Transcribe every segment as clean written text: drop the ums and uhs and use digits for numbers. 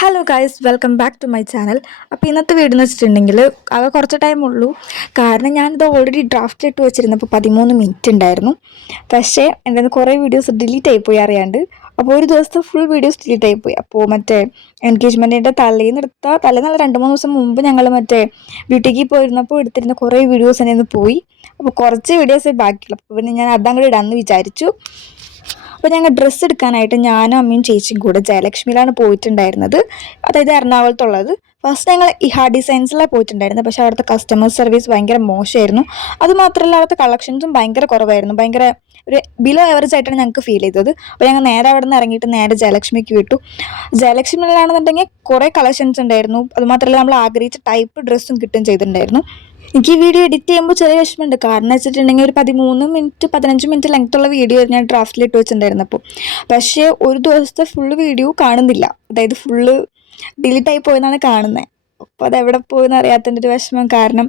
Hello guys, welcome back to my channel. അപ്പോൾ ഇന്നത്തെ video എന്ന് വെച്ചിട്ടുണ്ടെങ്കിൽ ആകെ കുറച്ച് ടൈമുള്ളൂ. കാരണം ഞാനിത് ഓൾറെഡി ഡ്രാഫ്റ്റിലിട്ട് വെച്ചിരുന്നപ്പോൾ 13 മിനിറ്റ് ഉണ്ടായിരുന്നു. പക്ഷേ എൻ്റെ കയ്യിൽ കുറേ വീഡിയോസ് ഡിലീറ്റ് ആയിപ്പോയി അറിയാണ്ട്. അപ്പോൾ ഒരു ദിവസത്തെ ഫുൾ വീഡിയോസ് ഡിലീറ്റ് ആയിപ്പോയി. അപ്പോൾ മറ്റേ എൻഗേജ്മെൻറ്റിൻ്റെ തലേന്നല്ല 2-3 ദിവസം മുമ്പ് ഞങ്ങൾ മറ്റേ ബ്യൂട്ടിക്ക് പോയിരുന്നപ്പോൾ എടുത്തിരുന്ന കുറേ വീഡിയോസ് എൻ്റെ നിന്ന് പോയി. അപ്പോൾ കുറച്ച് വീഡിയോസേ ബാക്കിയുള്ളൂ. അപ്പോൾ പിന്നെ ഞാൻ അതങ്ങോട്ട് ഇടാമെന്ന് വിചാരിച്ചു. അപ്പോൾ ഞങ്ങൾ ഡ്രസ്സ് എടുക്കാനായിട്ട് ഞാനും അമ്മയും ചേച്ചിയും കൂടെ ജയലക്ഷ്മിയിലാണ് പോയിട്ടുണ്ടായിരുന്നത്. അതായത് എറണാകുളത്തുള്ളത്. ഫസ്റ്റ് ഞങ്ങൾ ഇഹാ ഡിസൈൻസിലാണ് പോയിട്ടുണ്ടായിരുന്നത്. പക്ഷേ അവിടുത്തെ കസ്റ്റമർ സർവീസ് ഭയങ്കര മോശമായിരുന്നു. അതുമാത്രമല്ല അവിടുത്തെ കളക്ഷൻസും ഭയങ്കര കുറവായിരുന്നു. ഭയങ്കര ഒരു ബിലോ ആവറേജ് ആയിട്ടാണ് ഞങ്ങൾക്ക് ഫീൽ ചെയ്തത്. അപ്പോൾ ഞങ്ങൾ നേരെ അവിടെ നിന്ന് ഇറങ്ങിയിട്ട് നേരെ ജയലക്ഷ്മിക്ക് വിട്ടു. ജയലക്ഷ്മിയിലാണെന്നുണ്ടെങ്കിൽ കുറേ കളക്ഷൻസ് ഉണ്ടായിരുന്നു. അതുമാത്രമല്ല നമ്മൾ ആഗ്രഹിച്ച ടൈപ്പ് ഡ്രസ്സും കിട്ടുകയും ചെയ്തിട്ടുണ്ടായിരുന്നു. എനിക്ക് ഈ വീഡിയോ എഡിറ്റ് ചെയ്യുമ്പോൾ ചെറിയ വിഷമമുണ്ട്. കാരണം വെച്ചിട്ടുണ്ടെങ്കിൽ ഒരു 15 മിനിറ്റ് ലെങ്ത്തുള്ള വീഡിയോ ഞാൻ ഡ്രാഫ്റ്റിലിട്ട് വെച്ചിട്ടുണ്ടായിരുന്നപ്പോൾ. പക്ഷേ ഒരു ദിവസത്തെ ഫുള്ള് വീഡിയോ കാണുന്നില്ല. അതായത് ഫുള്ള് ഡിലീറ്റ് ആയി പോയെന്നാണ് കാണുന്നത്. അപ്പോൾ അതെവിടെ പോയെന്ന് അറിയാത്തതിൻ്റെ ഒരു വിഷമം. കാരണം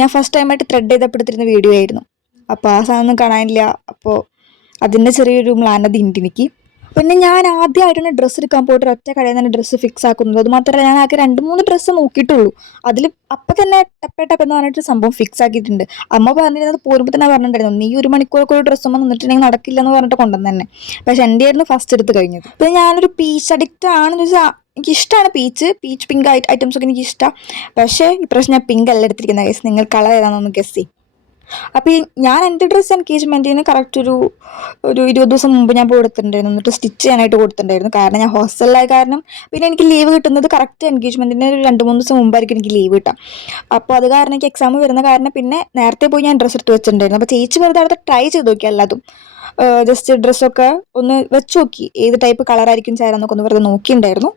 ഞാൻ ഫസ്റ്റ് ടൈമായിട്ട് ത്രെഡ് ചെയ്തപ്പെടുത്തിരുന്ന വീഡിയോ ആയിരുന്നു. അപ്പോൾ ആ സാധനം കാണാനില്ല. അപ്പോൾ അതിൻ്റെ ചെറിയൊരു മ്ലാനത ഉണ്ട് എനിക്ക്. പിന്നെ ഞാൻ ആദ്യമായിട്ടാണ് ഡ്രസ്സ് എടുക്കാൻ പോയിട്ട് ഒറ്റ കടയിൽ നിന്ന് ഡ്രസ്സ് ഫിക്സ് ആക്കുന്നത്. അതുമാത്രമല്ല ഞാൻ ആകെ 2-3 ഡ്രസ്സ് നോക്കിയിട്ടുള്ളൂ. അതിൽ അപ്പം തന്നെ ടപ്പ് എന്ന് പറഞ്ഞിട്ട് സംഭവം ഫിക്സ് ആക്കിയിട്ടുണ്ട്. അമ്മ പറഞ്ഞിരുന്നത് പോരുമ്പോൾ തന്നെ പറഞ്ഞിട്ടുണ്ടായിരുന്നു, നീ 1 മണിക്കൂറൊക്കെ ഒരു ഡ്രസ്സ് നിന്നിട്ടുണ്ടെങ്കിൽ നടക്കില്ല എന്ന് പറഞ്ഞിട്ട് കൊണ്ടുവന്ന് തന്നെ. പക്ഷെ എൻ്റെ ആയിരുന്നു ഫസ്റ്റ് എടുത്ത് കഴിഞ്ഞത്. പിന്നെ ഞാനൊരു പീച്ച് അഡിക്റ്റ് ആണെന്ന് വെച്ചാൽ എനിക്കിഷ്ടമാണ് പീച്ച് പിങ്ക് ഐറ്റംസ് ഒക്കെ എനിക്ക് ഇഷ്ടമാണ്. പക്ഷേ ഇപ്രാവശ്യം ഞാൻ പിങ്ക് അല്ല എടുത്തിരിക്കുന്ന കേസ്. നിങ്ങൾ കളർ ഏതാണെന്നൊന്ന് ഗസ് ചെയ്യും. അപ്പോൾ ഞാൻ എൻ്റെ ഡ്രസ്സ് എൻഗേജ്മെൻറ്റിന് കറക്റ്റ് ഒരു 20 ദിവസം മുമ്പ് ഞാൻ കൊടുത്തിട്ടുണ്ടായിരുന്നു. എന്നിട്ട് സ്റ്റിച്ച് ചെയ്യാനായിട്ട് കൊടുത്തിട്ടുണ്ടായിരുന്നു. കാരണം ഞാൻ ഹോസ്റ്റലിലായ കാരണം പിന്നെ എനിക്ക് ലീവ് കിട്ടുന്നത് കറക്റ്റ് എൻഗേജ്മെൻറ്റിന് ഒരു 2-3 ദിവസം മുമ്പായിരിക്കും എനിക്ക് ലീവ് കിട്ടാം. അപ്പോൾ അത് കാരണം എനിക്ക് എക്സാം വരുന്ന കാരണം പിന്നെ നേരത്തെ പോയി ഞാൻ ഡ്രസ്സ് എടുത്ത് വെച്ചിട്ടുണ്ടായിരുന്നു. അപ്പോൾ ചേച്ചി വെറുതെ അവിടെ ട്രൈ ചെയ്ത് നോക്കി എല്ലാതും. ജസ്റ്റ് ഡ്രസ്സൊക്കെ ഒന്ന് വെച്ച് നോക്കി ഏത് ടൈപ്പ് കളറായിരിക്കും ചേരാന്നൊക്കെ ഒന്ന് വെറുതെ നോക്കിയിട്ടുണ്ടായിരുന്നു.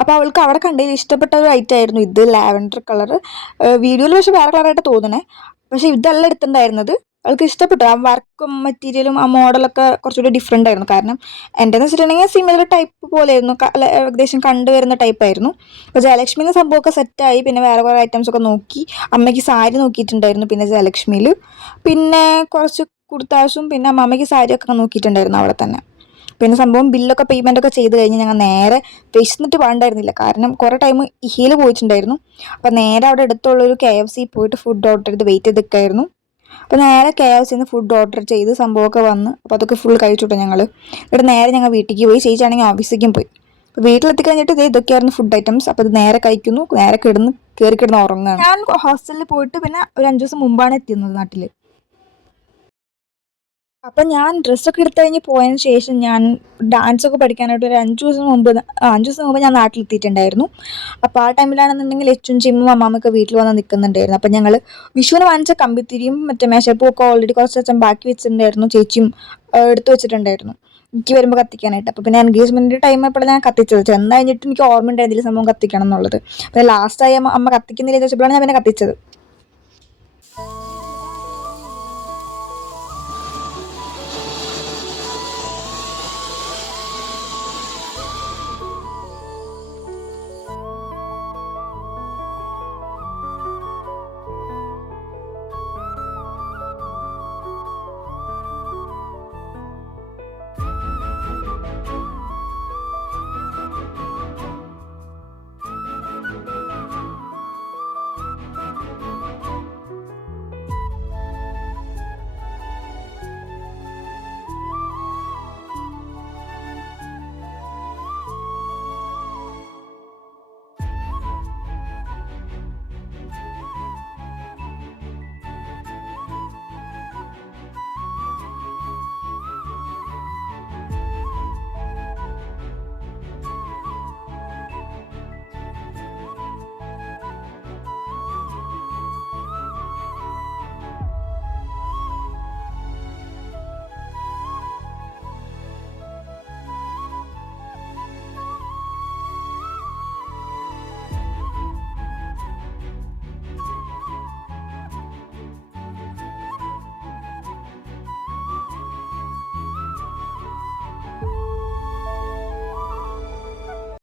അപ്പോൾ അവൾക്ക് അവിടെ കണ്ടതിൽ ഇഷ്ടപ്പെട്ട ഒരു ഐറ്റം ആയിരുന്നു ഇത്, ലാവൻഡർ കളർ. വീഡിയോയിൽ പക്ഷേ വേറെ കളറായിട്ട് തോന്നണേ. പക്ഷേ ഇതല്ല എടുത്തിട്ടുണ്ടായിരുന്നത്. അവൾക്ക് ഇഷ്ടപ്പെട്ടു. ആ വർക്കും മെറ്റീരിയലും ആ മോഡലൊക്കെ കുറച്ചുകൂടി ഡിഫറെൻ്റ് ആയിരുന്നു. കാരണം എൻ്റെന്ന് വെച്ചിട്ടുണ്ടെങ്കിൽ സിമിലർ ടൈപ്പ് പോലെയായിരുന്നു, ഏകദേശം കണ്ടുവരുന്ന ടൈപ്പായിരുന്നു. അപ്പോൾ ജയലക്ഷ്മിന്ന് സംഭവമൊക്കെ സെറ്റായി. പിന്നെ വേറെ കുറേ ഐറ്റംസ് ഒക്കെ നോക്കി. അമ്മയ്ക്ക് സാരി നോക്കിയിട്ടുണ്ടായിരുന്നു പിന്നെ ജയലക്ഷ്മിയിൽ. പിന്നെ കുറച്ച് കുർത്താസും പിന്നെ അമ്മയ്ക്ക് സാരിയൊക്കെ നോക്കിയിട്ടുണ്ടായിരുന്നു അവിടെ തന്നെ. പിന്നെ സംഭവം ബില്ലൊക്കെ പേയ്മെൻറ്റൊക്കെ ചെയ്ത് കഴിഞ്ഞ് ഞങ്ങൾ നേരെ വിശന്നിട്ട് പാണ്ടായിരുന്നില്ല. കാരണം കുറേ ടൈം ഇഹയിൽ പോയിട്ടുണ്ടായിരുന്നു. അപ്പോൾ നേരെ അവിടെ അടുത്തുള്ളൊരു KFC പോയിട്ട് ഫുഡ് ഓർഡർ ചെയ്ത് വെയിറ്റ് ചെയ്ത് നിൽക്കായിരുന്നു. അപ്പോൾ നേരെ KFCന്ന് ഫുഡ് ഓർഡർ ചെയ്ത് സംഭവമൊക്കെ വന്ന് അപ്പോൾ അതൊക്കെ ഫുൾ കഴിച്ചുവിട്ടു ഞങ്ങൾ. ഇവിടെ നേരെ ഞങ്ങൾ വീട്ടിലേക്ക് പോയി. ചേച്ചിയാണെങ്കിൽ ഓഫീസിലേക്കും പോയി. അപ്പോൾ വീട്ടിലെത്തി കഴിഞ്ഞിട്ട് ഇതൊക്കെയായിരുന്നു ഫുഡ് ഐറ്റംസ്. അപ്പോൾ ഇത് നേരെ കഴിക്കുന്നു, നേരെ കയറി കിടന്ന് ഉറങ്ങുകയാണ്. ഞാൻ ഹോസ്റ്റലിൽ പോയിട്ട് പിന്നെ ഒരു 5 ദിവസം മുമ്പാണ് എത്തുന്നത് നാട്ടിൽ. അപ്പം ഞാൻ ഡ്രസ്സൊക്കെ എടുത്ത് കഴിഞ്ഞ് പോയതിന് ശേഷം ഞാൻ ഡാൻസൊക്കെ പഠിക്കാനായിട്ട് ഒരു 5 ദിവസം മുമ്പ് ഞാൻ നാട്ടിലെത്തിയിട്ടുണ്ടായിരുന്നു. അപ്പോൾ ആ ടൈമിലാണെന്നുണ്ടെങ്കിൽ എച്ചും ചിമ്മും അമ്മാമ്മയൊക്കെ വീട്ടിൽ വന്ന് നിൽക്കുന്നുണ്ടായിരുന്നു. അപ്പം ഞങ്ങൾ വിഷുവിന് വാങ്ങിച്ച കമ്പിത്തിരിയും മറ്റേ മേശപ്പൂ ഒക്കെ ഓൾറെഡി കുറച്ച് അച്ഛൻ ബാക്കി വെച്ചിട്ടുണ്ടായിരുന്നു. ചേച്ചിയും എടുത്തു വെച്ചിട്ടുണ്ടായിരുന്നു എനിക്ക് വരുമ്പോൾ കത്തിക്കാനായിട്ട്. അപ്പോൾ പിന്നെ എൻഗേജ്മെൻറ്റിൻ്റെ ടൈം എപ്പോഴാണ് ഞാൻ കത്തിച്ചത്. ചെന്ന് കഴിഞ്ഞിട്ട് എനിക്ക് ഓർമ്മ ഉണ്ടായിരുന്നില്ല സംഭവം കത്തിക്കണം എന്നുള്ളത്. പിന്നെ ലാസ്റ്റായി അമ്മ കത്തിക്കുന്നില്ല ചോദിച്ചപ്പോഴാണ് ഞാൻ പിന്നെ കത്തിച്ചത്.